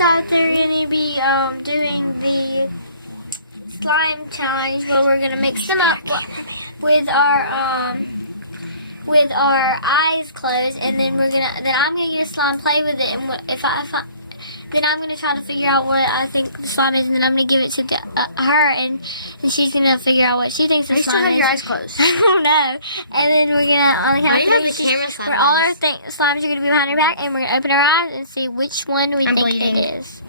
out they're going to be doing the slime challenge where we're going to mix them up with our eyes closed, and then I'm gonna get a slime, play with it, and then I'm gonna try to figure out what I think the slime is, and then I'm gonna give it to her, and she's gonna figure out what she thinks the slime is. You still have your eyes closed. I don't know. And then we're gonna on the count of three, where all our slimes are gonna be behind her back, and we're gonna open our eyes and see which one we think it is.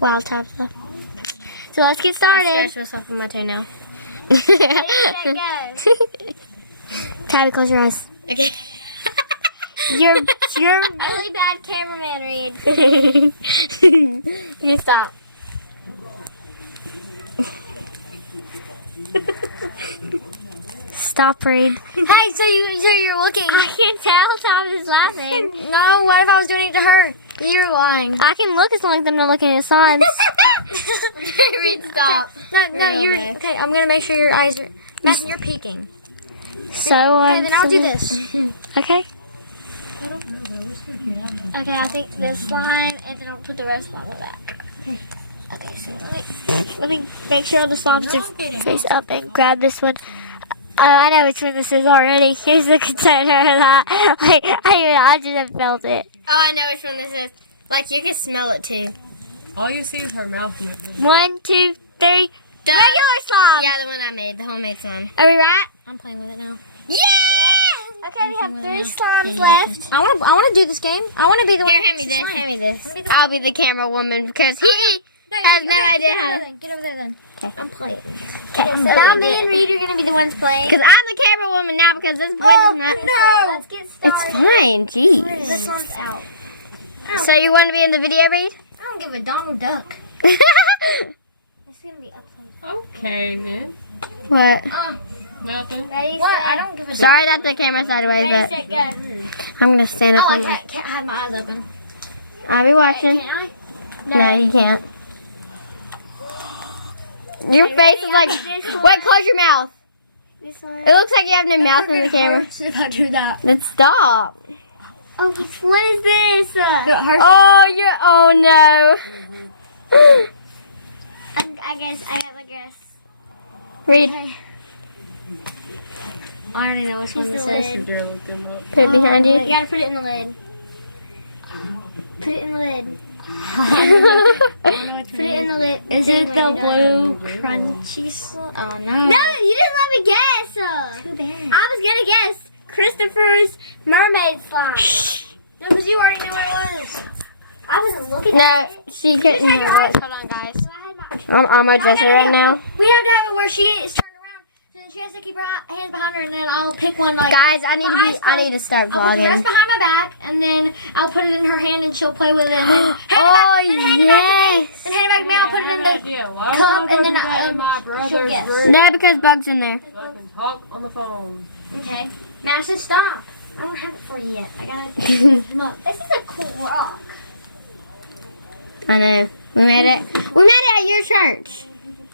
Wow, Tabitha. So let's get started. I scratched myself on my toenail. Go. Tabby, close your eyes. Okay. You're really bad cameraman, Reed. You stop. Stop, Reed. Hey, so you're looking. I can tell Tabitha's laughing. No, what if I was doing it to her? You're lying. I can look as long as I'm not looking at slimes. Reed, stop. No, you're okay. I'm gonna make sure your eyes are. Matt, you're peeking. So Okay, then I'll do this. Okay. Okay, I'll take this slime and then I'll put the rest on the back. Okay, so Let me make sure all the slimes are face up and grab this one. I know which one this is already. Here's the container of that. Like, I just have felt it. Oh, I know which one this is. Like, you can smell it too. All you see is her mouth moving. 1, 2, 3. Duh. Regular slime. Yeah, the one I made, the homemade slime. Are we right? I'm playing with it now. Yeah! Okay, we have 3 slimes left. I wanna do this game. I wanna be the one. Here, Here, hand me this. Hand me this. I'll be the camera woman because he has no idea how. Get over there then. I'm playing. Okay, so now me and Reed are going to be the ones playing. Because I'm the camera woman now because this blade is not. Let's get started. It's fine. Jeez. This one's out. So you want to be in the video, Reed? I don't give a Donald Duck. What? It's going to be upside Okay, man. Nothing. down. Ready? What? I don't give a. Sorry that the camera's sideways, but Set, go. I'm gonna stand up. Oh, I on my- can't have my eyes open. I'll be watching. Can I? No, you can't. Your Okay, face ready? is like. I'll do this Wait, one. close your mouth. This one. It looks like you have no mouth in the camera. If I do that. Then stop. Oh, which one is this? Oh, you're. Oh no. I guess I got my guess. Reed, Okay. I already know which one You this don't is. dare look them up. put it behind you. You gotta put it in the lid. Put it in the lid. Put it in the lid. Is it the blue crunchy slime? Oh no. No, you didn't let me guess. I was gonna guess Christopher's mermaid slime. No, because you already knew what it was. I wasn't looking No, at it. she couldn't had your know eyes- it. Hold on, guys. So I had my. I'm on my dresser right now. We have to have it where she is turned around. So then she has to keep her hands behind her, and then I'll pick one like. Guys, I need to start I'll put the vlogging. rest behind my back, and then I'll put it in her hand, and she'll play with it. And hand it back, and hand it back to me. yes. And hand it back to me. I'll put it in the idea. Why cup, would and then I go to my she'll brother's guess. room No, because Bug's in there. so I can talk on the phone? Okay. Master, stop. I don't have it for you yet. I gotta pick them up. This is a cool rock. I know. We made it. We made it at your church.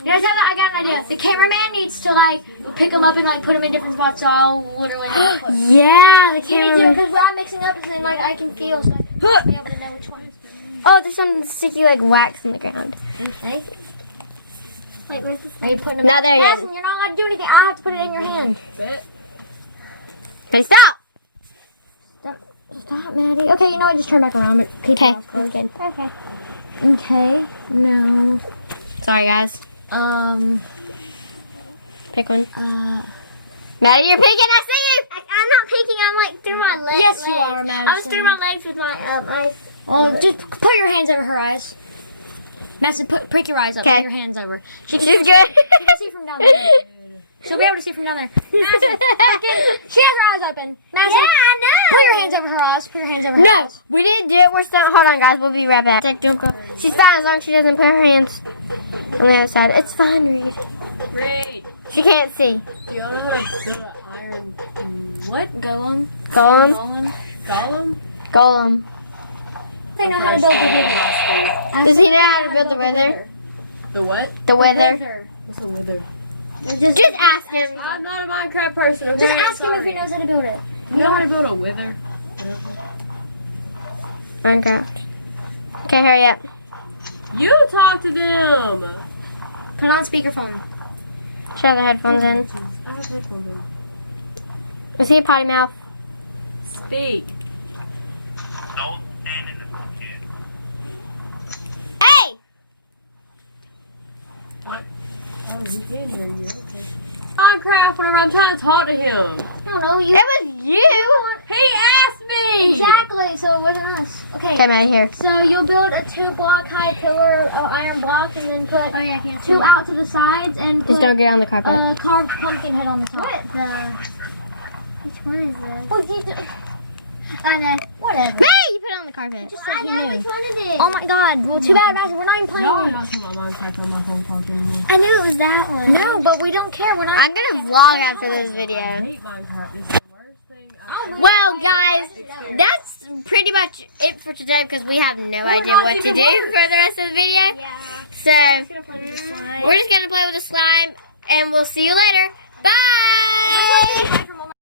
You know, I got an idea. The cameraman needs to like pick them up and like put them in different spots, so I'll literally. Yeah, the You need to, camera. because when I'm mixing up, then like I can feel, so I'll be able to know which one. Oh, there's some sticky like wax on the ground. Okay. Wait, where's this? Are you putting them? No, there it Madison, you're not allowed to do anything. I have to put it in your hand. Bet. Hey, stop! Stop, Maddie. Okay, you know what? Just turn back around. But Okay. Okay. Okay. Now. Sorry, guys. Pick one. Maddie, you're picking. I see you. I'm not peeking. I'm like through my legs. Yes, you are, I was through my legs with my eyes. Oh, Well, just put your hands over her eyes. Madison, prick your eyes up. Okay. Put your hands over. She She's can, good. she can see from down there. She'll be able to see from down there. Madison, she has her eyes open. Madison, Yeah, I know. put your hands over her eyes. Put your hands over her No, eyes. we didn't do it. We're still. Hold on, guys. We'll be right back. She's fine as long as she doesn't put her hands on the other side. It's fine, Reed. Great. She can't see. Do you know how to build an iron? What? Golem. Golem. Golem. Golem? Golem. They know how to build the wither. Does he know how to build the wither? The what? The wither. What's a wither? Just Just ask him. I'm not a Minecraft person. Okay, Just ask him if sorry. he knows how to build it. You know how to build a wither? Minecraft. Okay, hurry up. You talk to them. Put on speakerphone. Shut the headphones in. I have headphones in. Is he a potty mouth? Speak. Don't stand in the bucket. Hey! Oh, he's in here. Okay. Minecraft, whenever I'm trying to talk to him. I don't know. You. It was you. He asked me. Exactly. So it wasn't us. Okay. Okay, I'm out of here. So you'll build a 2-block high pillar of iron blocks, and then put Oh, 2 out to the sides, and Just put don't get on the carpet. a carved pumpkin head on the top. Which one is this? Well, I know. Whatever. Hey, you put it on the carpet. I know which one it is. Oh my god. Well, too bad, Master. We're not even playing Y'all are it. not talking about Minecraft on my whole talk anymore. I knew it was that one. No, but we don't care. We're not. I'm gonna vlog after this video. I hate Minecraft. It's the worst thing. Well, guys, that's pretty much it for today because we have no idea what to do for the rest of the video. So, we're just gonna play with the slime, and we'll see you later.